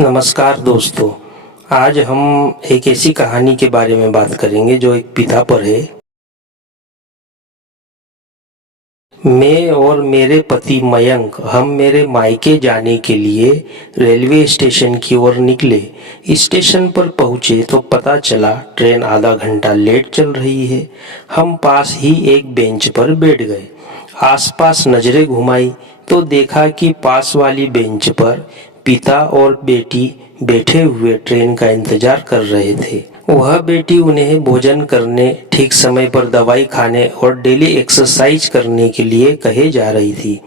नमस्कार दोस्तों। आज हम एक ऐसी कहानी के बारे में बात करेंगे जो एक पिता पर है। मैं और मेरे पति मयंक हम मेरे मायके जाने के लिए रेलवे स्टेशन की ओर निकले। स्टेशन पर पहुंचे तो पता चला ट्रेन आधा घंटा लेट चल रही है। हम पास ही एक बेंच पर बैठ गए। आसपास नजरें घुमाई तो देखा कि पास वाली बेंच पर पिता और बेटी बैठे हुए ट्रेन का इंतजार कर रहे थे। वह बेटी उन्हें भोजन करने, ठीक समय पर दवाई खाने और डेली एक्सरसाइज करने के लिए कहे जा रही थी।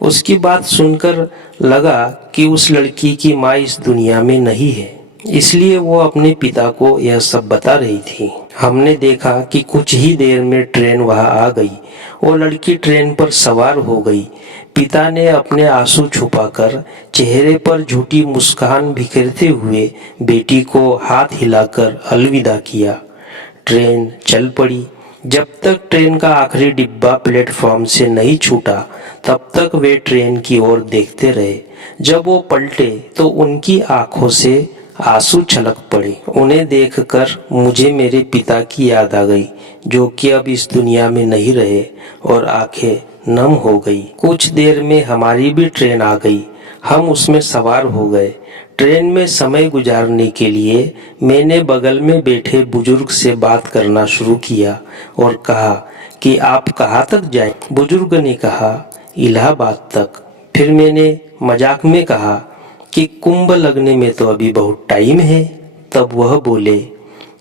उसकी बात सुनकर लगा कि उस लड़की की माँ इस दुनिया में नहीं है, इसलिए वो अपने पिता को यह सब बता रही थी। हमने देखा कि कुछ ही देर में ट्रेन वहां आ गई। वो लड़की ट्रेन पर सवार हो गई। पिता ने अपने आंसू छुपाकर चेहरे पर झूठी मुस्कान बिखेरते हुए बेटी को हाथ हिलाकर अलविदा किया। ट्रेन चल पड़ी। जब तक ट्रेन का आखिरी डिब्बा प्लेटफॉर्म से नहीं छूटा तब तक वे ट्रेन की ओर देखते रहे। जब वो पलटे तो उनकी आंखों से आंसू छलक पड़े। उन्हें देखकर मुझे मेरे पिता की याद आ गई, जो कि अब इस दुनिया में नहीं रहे, और आंखें नम हो गई। कुछ देर में हमारी भी ट्रेन आ गई। हम उसमें सवार हो गए। ट्रेन में समय गुजारने के लिए मैंने बगल में बैठे बुजुर्ग से बात करना शुरू किया और कहा कि आप कहाँ तक जाएं? बुजुर्ग ने कहा, इलाहाबाद तक। फिर मैंने मजाक में कहा कि कुंभ लगने में तो अभी बहुत टाइम है। तब वह बोले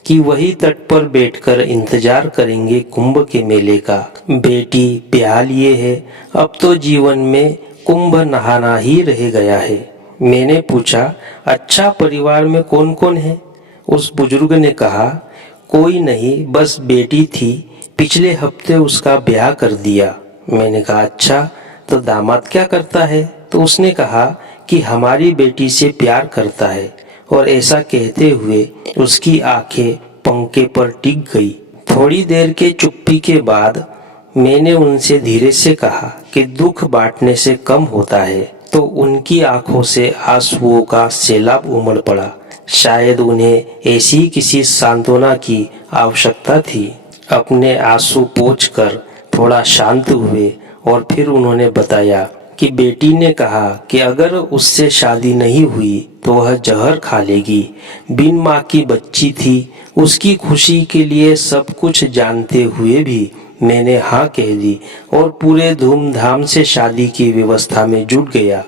कि वही तट पर बैठकर इंतजार करेंगे कुंभ के मेले का। बेटी, प्याल ये है, अब तो जीवन में कुंभ नहाना ही रह गया है। मैंने पूछा, अच्छा परिवार में कौन कौन है? उस बुजुर्ग ने कहा, कोई नहीं, बस बेटी थी, पिछले हफ्ते उसका ब्याह कर दिया। मैंने कहा, अच्छा तो दामाद क्या करता है? तो उसने कहा कि हमारी बेटी से प्यार करता है। और ऐसा कहते हुए उसकी आंखें पंखे पर टिक गई। थोड़ी देर के चुप्पी के बाद मैंने उनसे धीरे से कहा कि दुख बांटने से कम होता है। तो उनकी आंखों से आंसुओं का सैलाब उमड़ पड़ा। शायद उन्हें ऐसी किसी सांत्वना की आवश्यकता थी। अपने आंसू पोंछकर थोड़ा शांत हुए और फिर उन्होंने बताया कि बेटी ने कहा कि अगर उससे शादी नहीं हुई तो वह जहर खा लेगी। बिन माँ की बच्ची थी। उसकी खुशी के लिए सब कुछ जानते हुए भी मैंने हाँ कह दी और पूरे धूमधाम से शादी की व्यवस्था में जुट गया।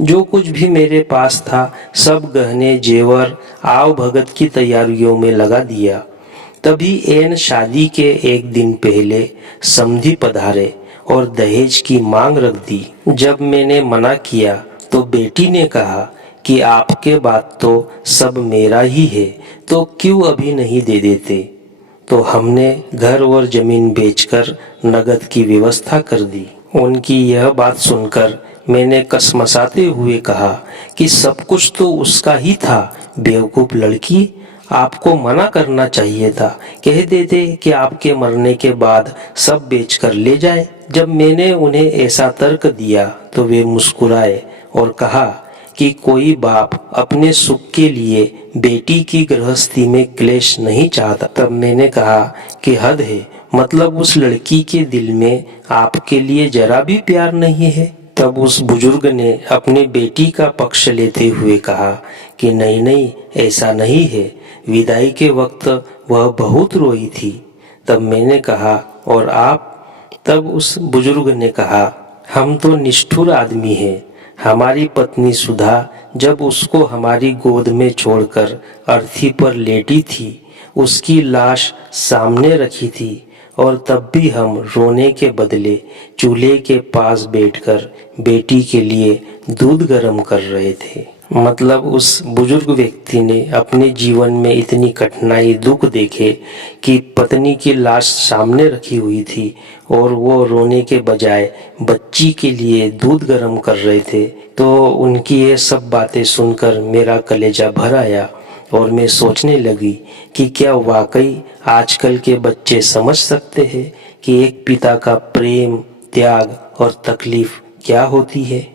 जो कुछ भी मेरे पास था सब गहने जेवर आव भगत की तैयारियों में लगा दिया। तभी एन शादी के एक दिन पहले समधी पधारे और दहेज की मांग रख दी। जब मैंने मना किया तो बेटी ने कहा कि आपके बात तो सब मेरा ही है, तो क्यों अभी नहीं दे देते? तो हमने घर और जमीन बेचकर नगद की व्यवस्था कर दी। उनकी यह बात सुनकर मैंने कसमसाते हुए कहा कि सब कुछ तो उसका ही था। बेवकूफ लड़की, आपको मना करना चाहिए था, कह देते कि आपके मरने के बाद सब बेचकर ले जाए। जब मैंने उन्हें ऐसा तर्क दिया तो वे मुस्कुराए और कहा कि कोई बाप अपने सुख के लिए बेटी की गृहस्थी में क्लेश नहीं चाहता। तब मैंने कहा कि हद है, मतलब उस लड़की के दिल में आपके लिए जरा भी प्यार नहीं है। तब उस बुजुर्ग ने अपनी बेटी का पक्ष लेते हुए कहा कि नहीं नहीं, ऐसा नहीं है, विदाई के वक्त वह बहुत रोई थी। तब मैंने कहा, और आप? तब उस बुजुर्ग ने कहा, हम तो निष्ठुर आदमी हैं। हमारी पत्नी सुधा जब उसको हमारी गोद में छोड़कर अर्थी पर लेटी थी, उसकी लाश सामने रखी थी, और तब भी हम रोने के बदले चूल्हे के पास बैठकर बेटी के लिए दूध गर्म कर रहे थे। मतलब उस बुजुर्ग व्यक्ति ने अपने जीवन में इतनी कठिनाई दुख देखे कि पत्नी की लाश सामने रखी हुई थी और वो रोने के बजाय बच्ची के लिए दूध गर्म कर रहे थे। तो उनकी ये सब बातें सुनकर मेरा कलेजा भर आया और मैं सोचने लगी कि क्या वाकई आजकल के बच्चे समझ सकते हैं कि एक पिता का प्रेम, त्याग और तकलीफ क्या होती है।